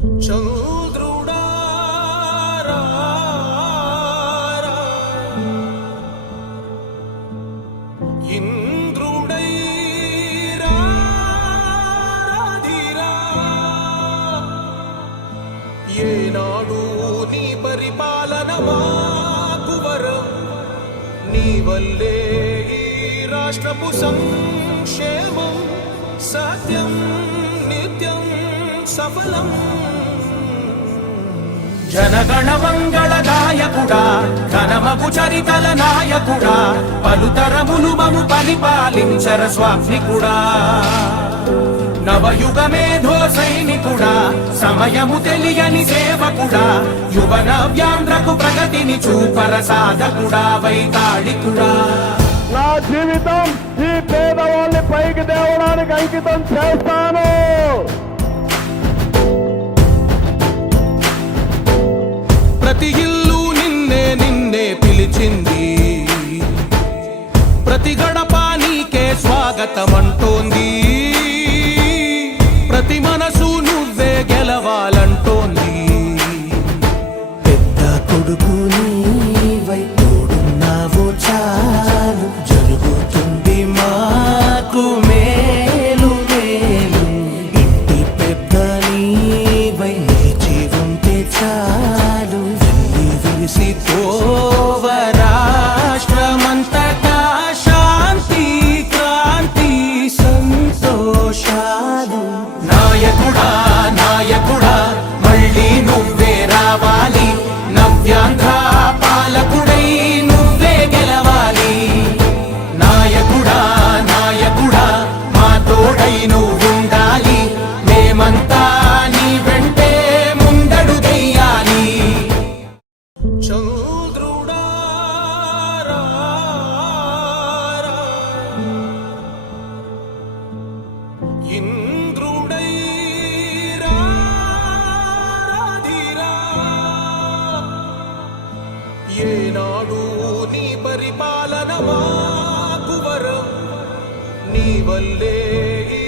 చంద్రుడా ఇంద్రుడై రాధిరా ఏనాడు నీ పరిపాలన మాకు వరం నీ వల్లే ఈ రాష్ట్రపు సంక్షేమం సత్యం నిత్యం సఫలం జనగణ మంగళ గాయకుడా ఘనమగు చరితల నాయకుడా పలుతరములు మము పరిపాలించర స్వామికుడా నవయుగ మేధో సైనికుడా సమయము తెలియని సేవకుడా యువన వ్యాంధ్రకు ప్రగతిని చూపర సాధకుడా వైతాళికుడా నా జీవితం ఈ పేదవాళ్ళని పైకి తేవడానికి అంకితం చేస్తాను. ప్రతి ఇల్లు నిన్నే నిన్నే పిలిచింది ప్రతి గడప నీకే స్వాగతం అంటోంది ప్రతి మనసు నువ్వే గెలవాలంటోంది పెద్ద కొడుకు నీవై తోడున్నావు చాలు జరుగుతుంది మాకు మేలు మేలు ఇంటి పెద్ద నీవై నిలిచి ఉంటే చాలు వెళ్ళి విరిసి పోవ రాష్ట్రమంతటా శాంతి క్రాంతి సంతోషాలు నాయకుడా నాయకుడా మళ్ళీ నువ్వే రావాలి నవ్యాంధ్ర పాలకుడై నువ్వే గెలవాలి నాయకుడా నాయకుడా మా తోడై నువ్వుండాలి మేమంతా నీ వెంటే ముందడుగెయ్యాలి చంద్రుడా ఇంద్రుడై రాధిరా ఏనాడు నీ పరిపాలన మాకు వరం నీ వల్లే ఈ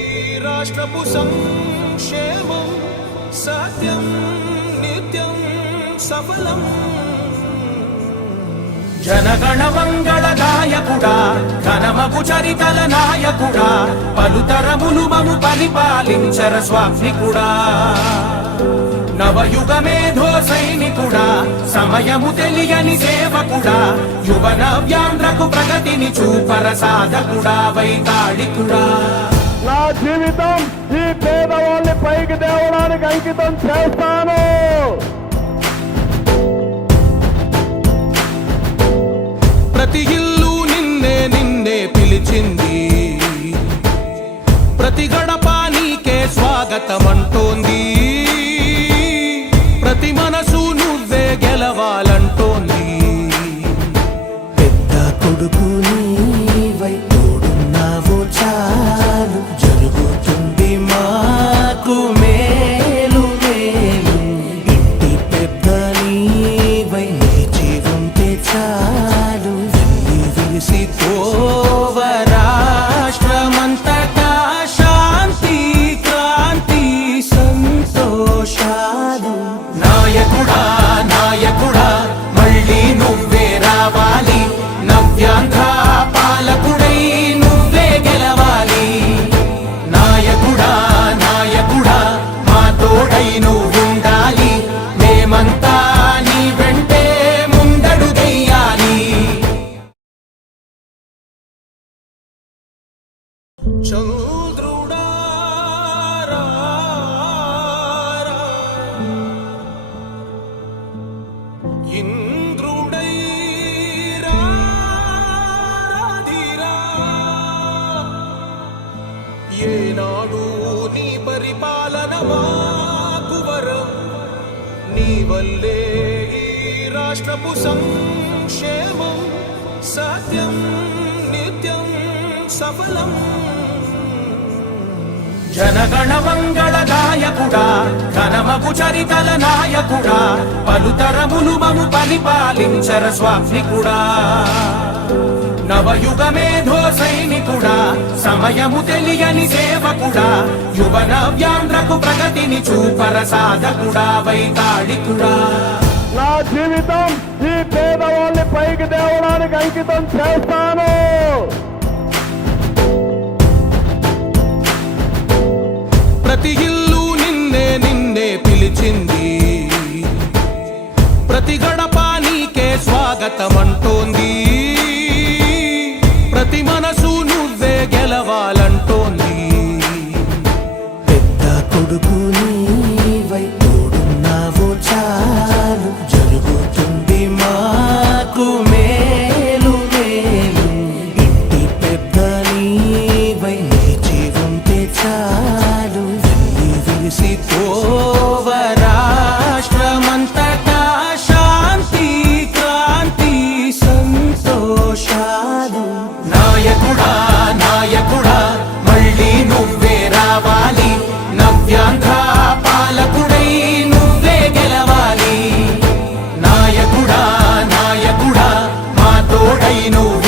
రాష్ట్రపు సంక్షేమం సత్యం నిత్యం సఫలం జనగణ మంగళ గాయకుడా ఘనమగు చరితల నాయకుడా పలుతరములు మము పరిపాలించర స్వామికుడా నవయుగ మేధో సైనికుడా సమయము తెలియని సేవకుడా యువన వ్యాంధ్రకు ప్రగతిని చూపర సాధకుడా వైతాళికుడా నా జీవితం ఈ పేదవాళ్ళని పైకి తేవడానికి అంకితం చేస్తాను. ప్రతి ఇల్లు నిన్నే నిన్నే పిలిచింది ప్రతి గడప నీకే స్వాగతం అంటోంది ప్రతి మనసు నువ్వే గెలవాలంటోంది పెద్ద కొడుకు నీవై తోడున్నావు చాలు జరుగుతుంది మాకు మేలు మేలు ఇంటి పెద్ద నీవై నిలిచి ఉంటే చాలు వెళ్ళి విరిసి పోవ రాష్ట్రమంతటా శాంతి క్రాంతి సంతోషాలు నాయకుడా నాయకుడా మళ్ళీ నువ్వే రావాలి నవ్యాంధ్ర పాలకుడై నువ్వే గెలవాలి నాయకుడా నాయకుడా మా తోడై నువ్వుండాలి మేమంతా నీ వెంటే ముందడుగెయ్యాలి చంద్రుడా ఇంద్రుడై రాధిరా ఏనాడు నీ పరిపాలన మాకు వరం నీ వల్లే ఈ రాష్ట్రపు సంక్షేమం సత్యం నిత్యం సఫలం జనగణ మంగళ గాయకుడా ఘనమగు చరితల నాయకుడా పలుతరములు మము పరిపాలించర స్వామికుడా నవయుగ మేధో సైనికుడా సమయము తెలియని సేవకుడా యువ నవ్యాంధ్రకు ప్రగతిని చూపర సాధకుడా వైతాళికుడా నా జీవితం ఈ పేదవాళ్ళని పైకి తేవడానికి అంకితం చేస్తాను. ప్రతి ఇల్లు నిన్నే నిన్నే పిలిచింది, ప్రతి గడప నీకే స్వాగతమంటోంది, ప్రతి మనసు నువ్వే గెలవాలంటోంది. పెద్ద కొడుకు నీవై తోడున్నావో చాలు, జరుగుతుంది మాకు మేలు మేలు. ఇంటి పెద్ద నీవై నిలిచి ఉంటే చాలు, వెళ్ళి విరిసిపోవ రాష్ట్రమంతటా శాంతి క్రాంతి సంతోషాలు. నాయకుడా నాయకుడా మళ్ళీ నువ్వే రావాలి, నవ్యాంధ్ర పాలకుడై నువ్వే గెలవాలి. నాయకుడా నాయకుడా మా తోడై నువ్వు